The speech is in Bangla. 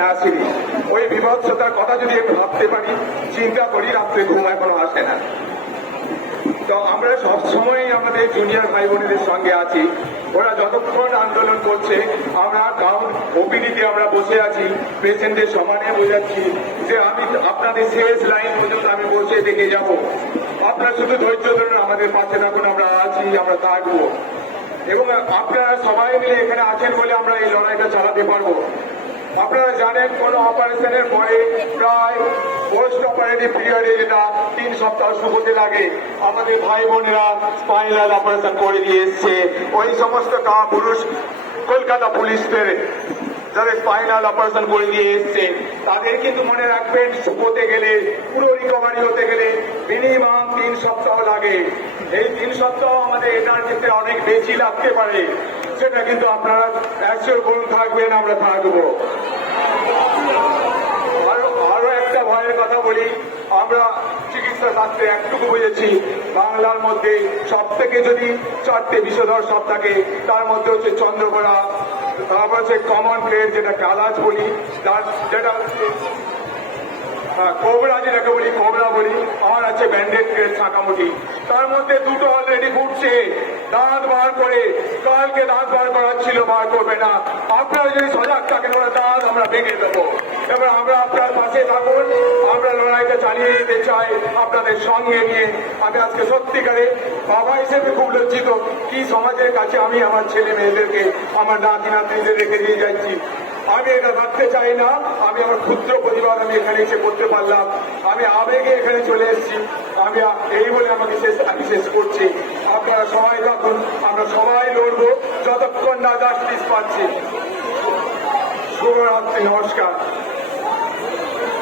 এখানে আসিনি। ওই বিভৎসতার কথা যদি একটু ভাবতে পারি, চিন্তা করি রাত্রে ঘুম এখনও আসে না। তো আমরা সবসময় আমাদের জুনিয়র ভাই বোনেদের সঙ্গে আছি। ওরা যতক্ষণ আন্দোলন করছে, আমরা কাউন্ট ওপিডিতে আমরা বসে আছি পেশেন্টের সমানে বোঝাচ্ছি যে আমি আপনাদের শেষ লাইন পর্যন্ত আমি বসে দেখে যাব। আপনারা শুধু ধৈর্য ধরুন, আমাদের পাশে থাকুন, আমরা আছি, আমরা থাকব। এবং আপনারা সবাই মিলে এখানে আছেন বলে আমরা এই লড়াইটা চালাতে পারব। আপনারা জানেন কোন অপারেশনের পরে প্রায় পোস্ট অপারেটিভ পিরিয়ডে যেটা তিন সপ্তাহ শুরুতে লাগে, আমাদের ভাই বোনেরা স্পাইনাল অপারেশন করে দিয়ে এসছে। ওই সমস্ত কা পুরুষ কলকাতা পুলিশদের যাদের স্পাইনাল অপারেশন করে দিয়ে এসছে, তাদের কিন্তু মনে রাখবেন হতে গেলে, পুরো রিকভারি হতে গেলে মিনিমাম তিন সপ্তাহ লাগে। এই তিন সপ্তাহ আমাদের এটার ক্ষেত্রে অনেক বেশি লাগতে পারে। সেটা কিন্তু আপনারা অ্যাকচুয়াল করুন থাকবেন আমরা থাকব। আরও একটা ভয়ের কথা বলি আমরা চিকিৎসা শাস্ত্রে একটুকু বুঝেছি বাংলার মধ্যে সব থেকে যদি চারটে বিষধর সব থাকে তার মধ্যে হচ্ছে চন্দ্রকোনা তারপর হচ্ছে কমন প্লেট যেটা কালাজ বলি তার যেটা হ্যাঁ, কোবরা যেটাকে বলি কোবরা বলি আমার আছে ব্যান্ডেড প্লেট ছাঁকামুটি তার মধ্যে দুটো অলরেডি ফুটছে দাঁত বার করে কালকে দাঁত বার করার ছিল বার করবে না। আপনারা যদি সজাগ থাকেন, ওরা দাঁত আমরা ভেঙে দেবো। এবার আমরা আপনার পাশে থাকুন। আমরা লড়াইটা চালিয়ে যেতে চাই আপনাদের সঙ্গে নিয়ে। আমি আজকে সত্যিকারে বাবা হিসেবে খুব লজ্জিত কি সমাজের কাছে আমি আমার ছেলে মেয়েদেরকে, আমার নাতি নাতনিদের রেখে দিয়ে যাচ্ছি। আমি এটা ভাবতে চাই না। আমি আমার ক্ষুদ্র পরিবার আমি এখানে এসে করতে পারলাম। আমি আবেগে এখানে চলে এসেছি। আমি এই বলে আমাকে শেষ আমি শেষ করছি। আপনারা সবাই থাকুন। আমরা সবাই লড়বো যতক্ষণ না জাস্টিস পাচ্ছি। শুভরাত্রি নমস্কার।